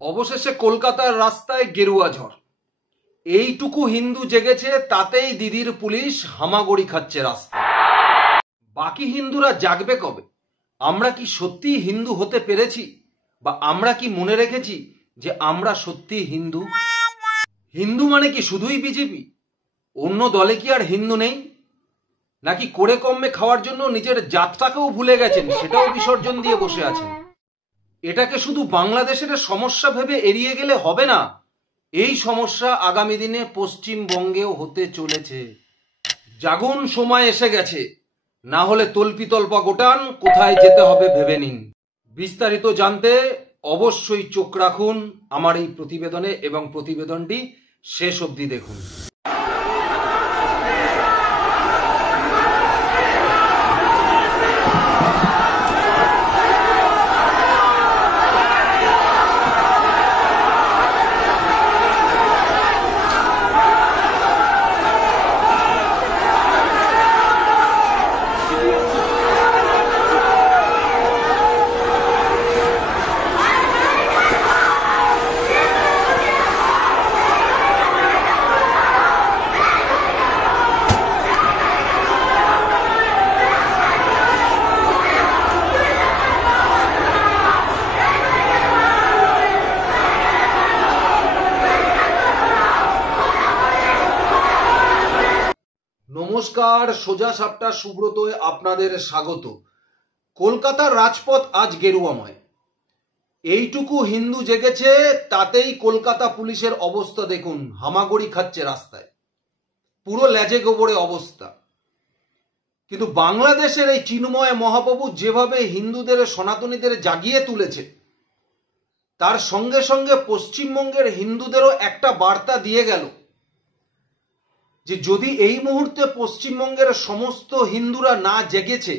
অবশেষে কলকাতার রাস্তায় গেরুয়া ঝড়। এইটুকু হিন্দু জেগেছে, তাতেই দিদির পুলিশ হামাগুড়ি খাচ্ছে রাস্তায়। বাকি হিন্দুরা জাগবে কবে? আমরা কি সত্যি হিন্দু হতে পেরেছি? বা আমরা কি মনে রেখেছি যে আমরা সত্যি হিন্দু? হিন্দু মানে কি শুধুই বিজেপি? অন্য দলে কি আর হিন্দু নেই? নাকি করে কমে খাওয়ার জন্য নিজের জাতটাকেও ভুলে গেছেন, সেটাও বিসর্জন দিয়ে বসে আছেন? এটাকে শুধু বাংলাদেশের সমস্যা ভেবে এড়িয়ে গেলে হবে না। এই সমস্যা আগামী দিনে পশ্চিমবঙ্গেও হতে চলেছে। জাগুন, সময় এসে গেছে। না হলে তল্পিতল্পা গোটান, কোথায় যেতে হবে ভেবে নিন। বিস্তারিত জানতে অবশ্যই চোখ রাখুন আমার এই প্রতিবেদনে এবং প্রতিবেদনটি শেষ অবধি দেখুন। নমস্কার, সোজা সাপটা সুব্রতয় আপনাদের স্বাগত। কলকাতার রাজপথ আজ গেরুয়াময়। এইটুকু হিন্দু জেগেছে, তাতেই কলকাতা পুলিশের অবস্থা দেখুন, হামাগুড়ি খাচ্ছে রাস্তায়, পুরো লেজে গোবরে অবস্থা। কিন্তু বাংলাদেশের এই চিন্ময় মহাপ্রভু যেভাবে হিন্দুদের, সনাতনীদের জাগিয়ে তুলেছে, তার সঙ্গে সঙ্গে পশ্চিমবঙ্গের হিন্দুদেরও একটা বার্তা দিয়ে গেল যে যদি এই মুহূর্তে পশ্চিমবঙ্গের সমস্ত হিন্দুরা না জেগেছে,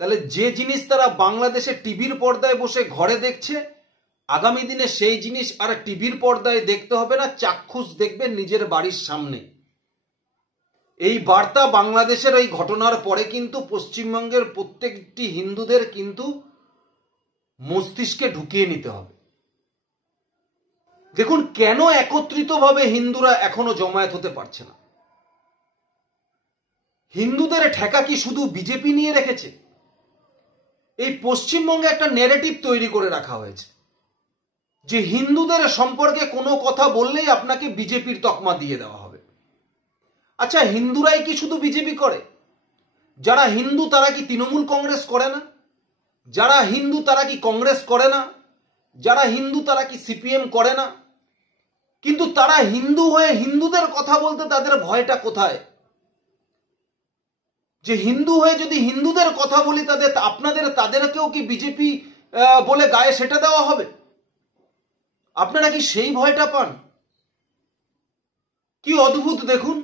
তাহলে যে জিনিস তারা বাংলাদেশে টিভির পর্দায় বসে ঘরে দেখছে, আগামী দিনে সেই জিনিস আর টিভির পর্দায় দেখতে হবে না, চাক্ষুষ দেখবেন নিজের বাড়ির সামনে। এই বার্তা বাংলাদেশের এই ঘটনার পরে কিন্তু পশ্চিমবঙ্গের প্রত্যেকটি হিন্দুদের কিন্তু মস্তিষ্কে ঢুকিয়ে নিতে হবে। দেখুন কেন একত্রিতভাবে হিন্দুরা এখনো জমায়েত হতে পারছে না। হিন্দুদের ঠেকা কি শুধু বিজেপি নিয়ে রেখেছে? এই পশ্চিমবঙ্গে একটা ন্যারেটিভ তৈরি করে রাখা হয়েছে যে হিন্দুদের সম্পর্কে কোনো কথা বললেই আপনাকে বিজেপির তকমা দিয়ে দেওয়া হবে। আচ্ছা, হিন্দুরাই কি শুধু বিজেপি করে? যারা হিন্দু তারা কি তৃণমূল কংগ্রেস করে না? যারা হিন্দু তারা কি কংগ্রেস করে না? যারা হিন্দু তারা কি সিপিএম করে না? কিন্তু তারা হিন্দু হয়ে হিন্দুদের কথা বলতে তাদের ভয়টা কোথায়? যে হিন্দু হয়ে যদি হিন্দুদের কথা বলি, তাদেরকেও কি বিজেপি বলে গায়ে সেটা দেওয়া হবে? আপনারা কি সেই ভয়টা পান? কি অদ্ভুত দেখুন,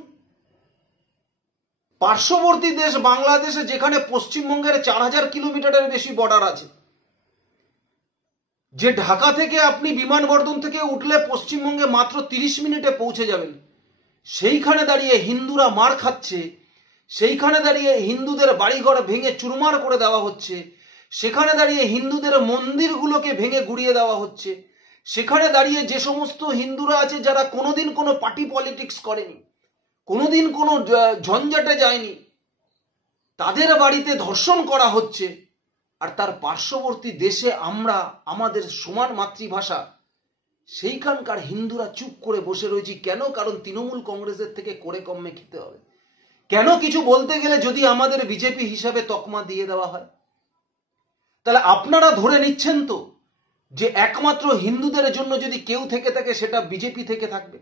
পার্শ্ববর্তী দেশ বাংলাদেশে, যেখানে পশ্চিমবঙ্গের 4000 কিলোমিটারের বেশি বর্ডার আছে, যে ঢাকা থেকে আপনি বিমানবন্দর থেকে উঠলে পশ্চিমবঙ্গে মাত্র 30 মিনিটে পৌঁছে যাবেন, সেইখানে দাঁড়িয়ে হিন্দুরা মার খাচ্ছে, সেইখানে দাঁড়িয়ে হিন্দুদের বাড়িঘর ভেঙে চুরমার করে দেওয়া হচ্ছে, সেখানে দাঁড়িয়ে হিন্দুদের মন্দিরগুলোকে ভেঙে গুড়িয়ে দেওয়া হচ্ছে, সেখানে দাঁড়িয়ে যে সমস্ত হিন্দুরা আছে যারা কোনোদিন কোনো পার্টি পলিটিক্স করেনি, কোনোদিন কোনো ঝঞ্ঝাটে যায়নি, তাদের বাড়িতে ধর্ষণ করা হচ্ছে। আর তার পার্শ্ববর্তী দেশে আমরা, আমাদের সমান মাতৃভাষা, সেইখানকার হিন্দুরা চুপ করে বসে রয়েছি। কেন? কারণ তৃণমূল কংগ্রেসের থেকে করে কমে খেতে হবে। কেন? কিছু বলতে গেলে যদি আমাদের বিজেপি হিসাবে তকমা দিয়ে দেওয়া হয়, তাহলে আপনারা ধরে নিচ্ছেন তো যে একমাত্র হিন্দুদের জন্য যদি কেউ থেকে থাকে সেটা বিজেপি থেকে থাকবে,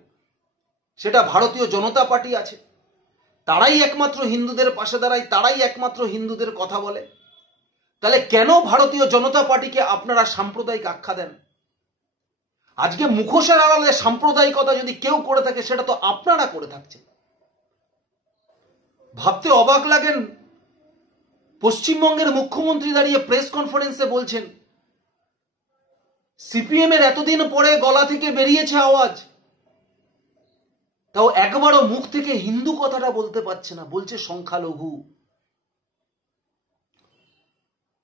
সেটা ভারতীয় জনতা পার্টি আছে, তারাই একমাত্র হিন্দুদের পাশে দাঁড়ায়, তারাই একমাত্র হিন্দুদের কথা বলে। তাহলে কেন ভারতীয় জনতা পার্টিকে আপনারা সাম্প্রদায়িক আখ্যা দেন? আজকে মুখোশের আড়ালে সাম্প্রদায়িকতা যদি কেউ করে থাকে, সেটা তো আপনারা করে থাকছেন। ভাবতে অবাক লাগেন, পশ্চিমবঙ্গের মুখ্যমন্ত্রী দাঁড়িয়ে প্রেস কনফারেন্সে বলছেন সিপিএম এর এতদিন পরে গলা থেকে বেরিয়েছে আওয়াজ, তাও একবারও মুখ থেকে হিন্দু কথাটা বলতে পারছে না, বলছে সংখ্যালঘু।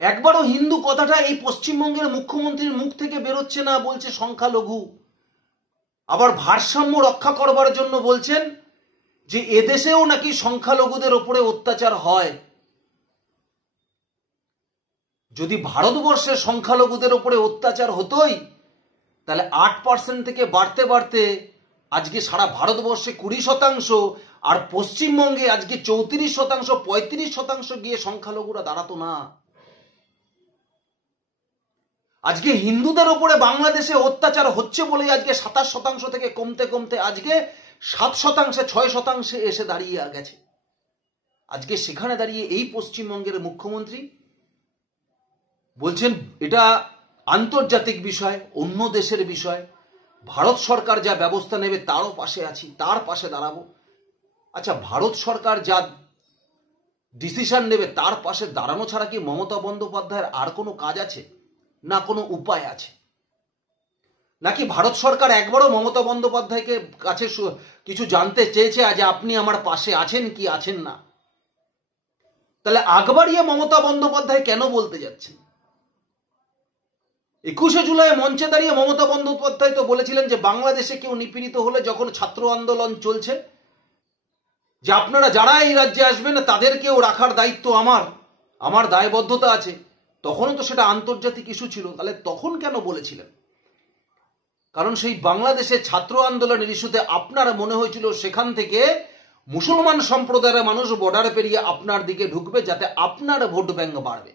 একবারও হিন্দু কথাটা এই পশ্চিমবঙ্গের মুখ্যমন্ত্রীর মুখ থেকে বেরোচ্ছে না, বলছে সংখ্যালঘু। আবার ভারসাম্য রক্ষা করবার জন্য বলছেন যে এদেশেও নাকি সংখ্যালঘুদের ওপরে অত্যাচার হয়। যদি ভারতবর্ষে সংখ্যালঘুদের ওপরে অত্যাচার হতোই তাহলে 8% থেকে বাড়তে বাড়তে আজকে সারা ভারতবর্ষে 20%, আর পশ্চিমবঙ্গে আজকে 34%, 35% গিয়ে সংখ্যালঘুরা দাঁড়াতো না। আজকে হিন্দুদের ওপরে বাংলাদেশে অত্যাচার হচ্ছে বলেই আজকে 27% থেকে কমতে কমতে আজকে 7%, 6% এসে দাঁড়িয়ে গেছে। আজকে সেখানে দাঁড়িয়ে এই পশ্চিমবঙ্গের মুখ্যমন্ত্রী বলছেন এটা আন্তর্জাতিক বিষয়, অন্য দেশের বিষয়, ভারত সরকার যা ব্যবস্থা নেবে তারও পাশে আছি, তার পাশে দাঁড়াবো। আচ্ছা, ভারত সরকার যা ডিসিশন নেবে তার পাশে দাঁড়ানো ছাড়া কি মমতা বন্দ্যোপাধ্যায়ের আর কোনো কাজ আছে, না কোনো উপায় আছে? নাকি ভারত সরকার একবারও মমতা বন্দ্যোপাধ্যায়কে কাছে কিছু জানতে চেয়েছে যে আপনি আমার পাশে আছেন কি আছেন না? তাহলে আগ বাড়িয়ে মমতা বন্দ্যোপাধ্যায় কেন বলতে যাচ্ছেন? 21শে জুলাই মঞ্চে দাঁড়িয়ে মমতা বন্দ্যোপাধ্যায় তো বলেছিলেন যে বাংলাদেশে কেউ নিপীড়িত হলে, যখন ছাত্র আন্দোলন চলছে, যে আপনারা যারা এই রাজ্যে আসবেন তাদেরকেও রাখার দায়িত্ব আমার দায়বদ্ধতা আছে। তখনও তো সেটা আন্তর্জাতিক ইস্যু ছিল। তাহলে তখন কেন বলেছিলেন? কারণ সেই বাংলাদেশে ছাত্র আন্দোলনের ইস্যুতে আপনার মনে হয়েছিল সেখান থেকে মুসলমান সম্প্রদায়ের মানুষ বর্ডার পেরিয়ে আপনার দিকে ঢুকবে যাতে আপনার ভোট ব্যাংক বাড়বে।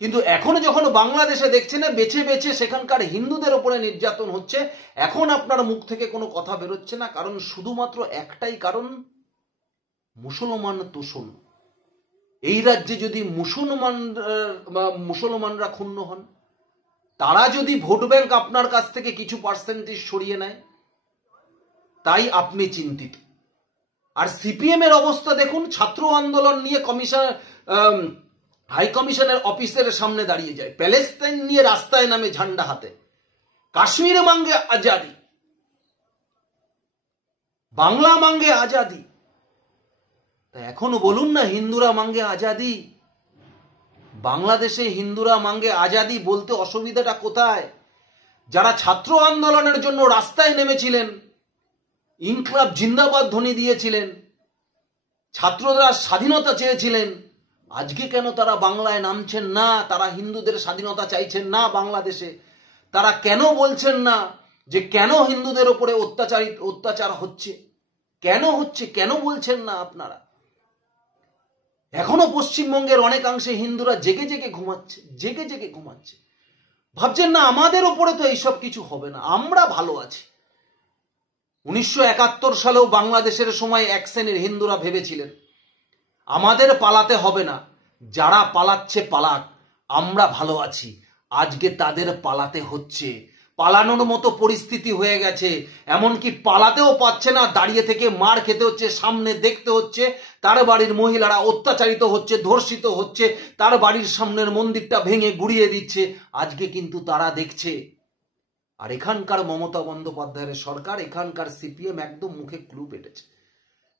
কিন্তু এখন যখন বাংলাদেশে দেখছেন বেছে বেছে সেখানকার হিন্দুদের উপরে নির্যাতন হচ্ছে, এখন আপনার মুখ থেকে কোনো কথা বেরোচ্ছে না। কারণ শুধুমাত্র একটাই কারণ, মুসলমান তোষণ। এই রাজ্যে যদি মুসলমানরা ক্ষুণ্ণ হন, তারা যদি ভোট ব্যাংক আপনার কাছ থেকে কিছু পার্সেন্টেজ সরিয়ে নেয়, তাই আপনি চিন্তিত। আর সিপিএম এর অবস্থা দেখুন, ছাত্র আন্দোলন নিয়ে হাই কমিশনের অফিসের সামনে দাঁড়িয়ে যায়, প্যালেস্তাইন নিয়ে রাস্তায় নামে ঝান্ডা হাতে, কাশ্মীর মাঙ্গে আজাদি, বাংলা মাঙ্গে আজাদি। তা এখনো বলুন না হিন্দুরা মাঙ্গে আজাদি। বাংলাদেশে হিন্দুরা মাঙ্গে আজাদি বলতে অসুবিধাটা কোথায়? যারা ছাত্র আন্দোলনের জন্য রাস্তায় নেমেছিলেন, ইনকলাব জিন্দাবাদ ধ্বনি দিয়েছিলেন, ছাত্ররা স্বাধীনতা চেয়েছিলেন, আজকে কেন তারা বাংলায় নামছেন না? তারা হিন্দুদের স্বাধীনতা চাইছেন না বাংলাদেশে? তারা কেন বলছেন না যে কেন হিন্দুদের উপরে অত্যাচার হচ্ছে, কেন হচ্ছে, কেন বলছেন না আপনারা? এখনো পশ্চিমবঙ্গের অনেকাংশে হিন্দুরা জেগে জেগে ঘুমাচ্ছে, ভাবছেন না আমাদের উপরে তো এইসব কিছু হবে না, আমরা ভালো আছি। 1971 সালেও বাংলাদেশের সময় এক শ্রেণীর হিন্দুরা ভেবেছিলেন আমাদের পালাতে হবে না, যারা পালাচ্ছে পালাক, আমরা ভালো আছি। আজকে তাদের পালাতে হচ্ছে, পালানোর মতো পরিস্থিতি হয়ে গেছে। এমনকি পালাতেও পাচ্ছে না, দাঁড়িয়ে থেকে মার খেতে হচ্ছে, সামনে দেখতে হচ্ছে তার বাড়ির মহিলারা অত্যাচারিত হচ্ছে, ধর্ষিত হচ্ছে, তার বাড়ির সামনের মন্দিরটা ভেঙে গুড়িয়ে দিচ্ছে। আজকে কিন্তু তারা দেখছে। আর এখানকার মমতা বন্দ্যোপাধ্যায়ের সরকার, এখানকার সিপিএম একদম মুখে ক্লু পেটেছে।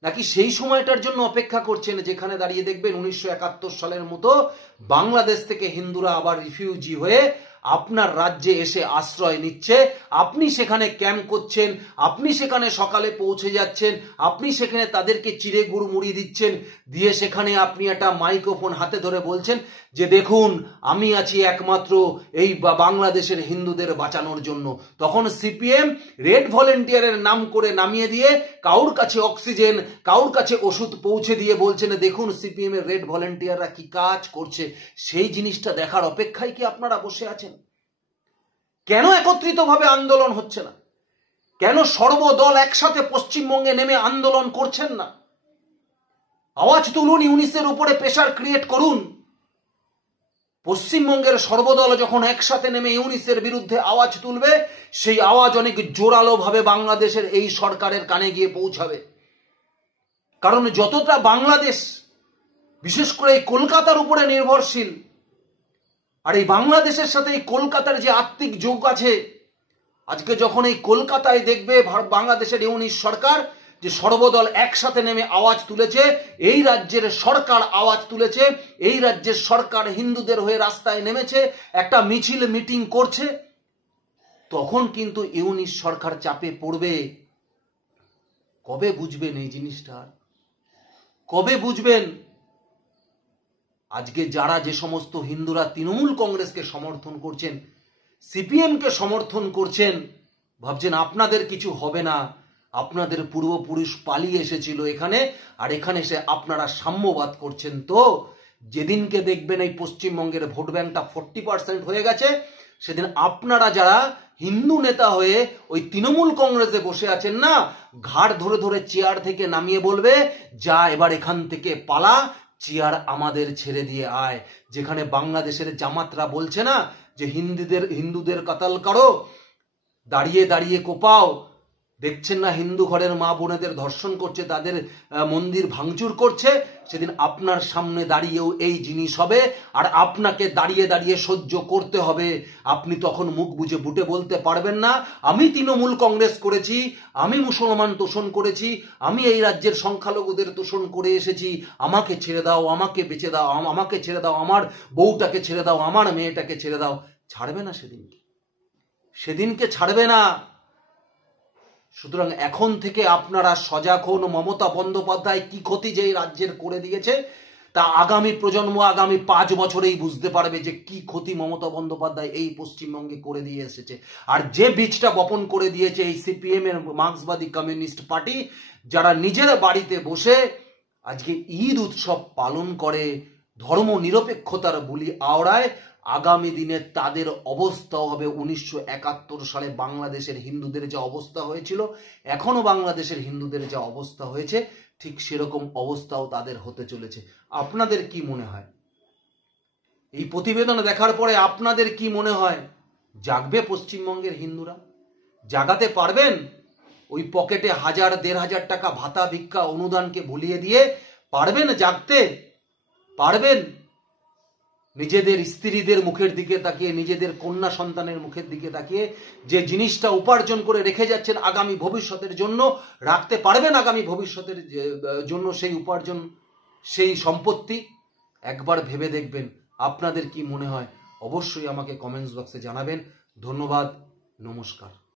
নাকি সেই সময়টার জন্য অপেক্ষা করছেন যেখানে দাঁড়িয়ে দেখবেন 1971 সালের মতো বাংলাদেশ থেকে হিন্দুরা আবার রিফিউজি হয়ে আপনার রাজ্যে এসে আশ্রয় নিচ্ছে, আপনি সেখানে ক্যাম্প করছেন, আপনি সেখানে সকালে পৌঁছে যাচ্ছেন, আপনি সেখানে তাদেরকে চিড়ে গুড় মুড়ি দিচ্ছেন, দিয়ে সেখানে আপনি একটা মাইক্রোফোন হাতে ধরে বলছেন যে দেখুন আমি আছি একমাত্র এই বাংলাদেশের হিন্দুদের বাঁচানোর জন্য। তখন সিপিএম রেড ভলেন্টিয়ারের নাম করে নামিয়ে দিয়ে কাউর কাছে অক্সিজেন, কাউর কাছে ওষুধ পৌঁছে দিয়ে বলছেন দেখুন সিপিএম এর রেড ভলেন্টিয়াররা কি কাজ করছে। সেই জিনিসটা দেখার অপেক্ষায় কি আপনারা বসে আছেন? কেন একত্রিতভাবে আন্দোলন হচ্ছে না? কেন সর্বদল একসাথে পশ্চিমবঙ্গে নেমে আন্দোলন করছেন না? আওয়াজ তুলুন, ইউনিসের উপরে প্রেসার ক্রিয়েট করুন। পশ্চিমবঙ্গের সর্বদল যখন একসাথে নেমে ইউনিসের বিরুদ্ধে আওয়াজ তুলবে, সেই আওয়াজ অনেক জোরালো ভাবে বাংলাদেশের এই সরকারের কানে গিয়ে পৌঁছাবে। কারণ যতটা বাংলাদেশ বিশেষ করে এই কলকাতার উপরে নির্ভরশীল, আর এই বাংলাদেশের সাথে এই কলকাতার যে আত্মিক যোগ আছে, আজকে যখন এই কলকাতায় দেখবে বাংলাদেশের ইউনিস সরকার, যে সর্বদল একসাথে নেমে আওয়াজ তুলেছে, এই রাজ্যের সরকার আওয়াজ তুলেছে, এই রাজ্যের সরকার হিন্দুদের হয়ে রাস্তায় নেমেছে, একটা মিছিল মিটিং করছে, তখন কিন্তু ইউনিশ সরকার চাপে পড়বে। কবে বুঝবেন এই জিনিসটা? কবে বুঝবেন? আজকে যারা যে সমস্ত হিন্দুরা তৃণমূল কংগ্রেসকে সমর্থন করছেন, সিপিএমকে সমর্থন করছেন, ভাবছেন আপনাদের কিছু হবে না, আপনাদের পূর্বপুরুষ পালিয়ে এসেছিল এখানে, আর এখানে এসে আপনারা সাম্যবাদ করছেন। তো যেদিনকে দেখবেন এই পশ্চিমবঙ্গের ভোট ব্যাংকটা 40% হয়ে গেছে, সেদিন আপনারা যারা হিন্দু নেতা হয়ে ওই তৃণমূল কংগ্রেসে বসে আছেন না, ঘাড় ধরে ধরে চেয়ার থেকে নামিয়ে বলবে, যা এবার এখান থেকে পালা, চেয়ার আমাদের ছেড়ে দিয়ে আয়। যেখানে বাংলাদেশের জামাতরা বলছে না যে হিন্দুদের কাতাল করো, দাঁড়িয়ে দাঁড়িয়ে কোপাও, দেখছেন না হিন্দু ঘরের মা বোনেদের ধর্ষণ করছে, তাদের মন্দির ভাঙচুর করছে, সেদিন আপনার সামনে দাঁড়িয়েও এই জিনিস হবে, আর আপনাকে দাঁড়িয়ে দাঁড়িয়ে সহ্য করতে হবে। আপনি তখন মুখ বুজে বুটে বলতে পারবেন না, আমি তৃণমূল কংগ্রেস করেছি, আমি মুসলমান তোষণ করেছি, আমি এই রাজ্যের সংখ্যালঘুদের তোষণ করে এসেছি, আমাকে ছেড়ে দাও, আমাকে বেঁচে দাও, আমাকে ছেড়ে দাও, আমার বউটাকে ছেড়ে দাও, আমার মেয়েটাকে ছেড়ে দাও। ছাড়বে না সেদিনকে ছাড়বে না। সুতরাং এখন থেকে আপনারা সজাগ হন। মমতা বন্দ্যোপাধ্যায় কি ক্ষতি যে এই রাজ্যের করে দিয়েছে, তা আগামী প্রজন্ম আগামী 5 বছরেই বুঝতে পারবে যে কি ক্ষতি মমতা বন্দ্যোপাধ্যায় এই পশ্চিমবঙ্গে করে দিয়ে এসেছে। আর যে বীজটা বপন করে দিয়েছে এই সিপিএম এর মার্ক্সবাদী কমিউনিস্ট পার্টি, যারা নিজের বাড়িতে বসে আজকে ঈদ উৎসব পালন করে, ধর্ম নিরপেক্ষতার বুলি আওড়ায়, আগামী দিনে তাদের অবস্থাও হবে 1971 সালে বাংলাদেশের হিন্দুদের যে অবস্থা হয়েছিল, এখনো বাংলাদেশের হিন্দুদের যে অবস্থা হয়েছে, ঠিক সেরকম অবস্থাও তাদের হতে চলেছে। আপনাদের কি মনে হয়? এই প্রতিবেদন দেখার পরে আপনাদের কি মনে হয়? জাগবে পশ্চিমবঙ্গের হিন্দুরা? জাগাতে পারবেন? ওই পকেটে 1000-1500 টাকা ভাতা ভিক্ষা অনুদানকে ভুলিয়ে দিয়ে পারবেন জাগতে? পারবেন? নিজেদের স্ত্রীদের মুখের দিকে তাকিয়ে, নিজেদের কন্যা সন্তানের মুখের দিকে তাকিয়ে যে জিনিসটা উপার্জন করে রেখে যাচ্ছেন আগামী ভবিষ্যতের জন্য, রাখতে পারবেন আগামী ভবিষ্যতের জন্য সেই উপার্জন, সেই সম্পত্তি? একবার ভেবে দেখবেন। আপনাদের কি মনে হয় অবশ্যই আমাকে কমেন্টস বক্সে জানাবেন। ধন্যবাদ, নমস্কার।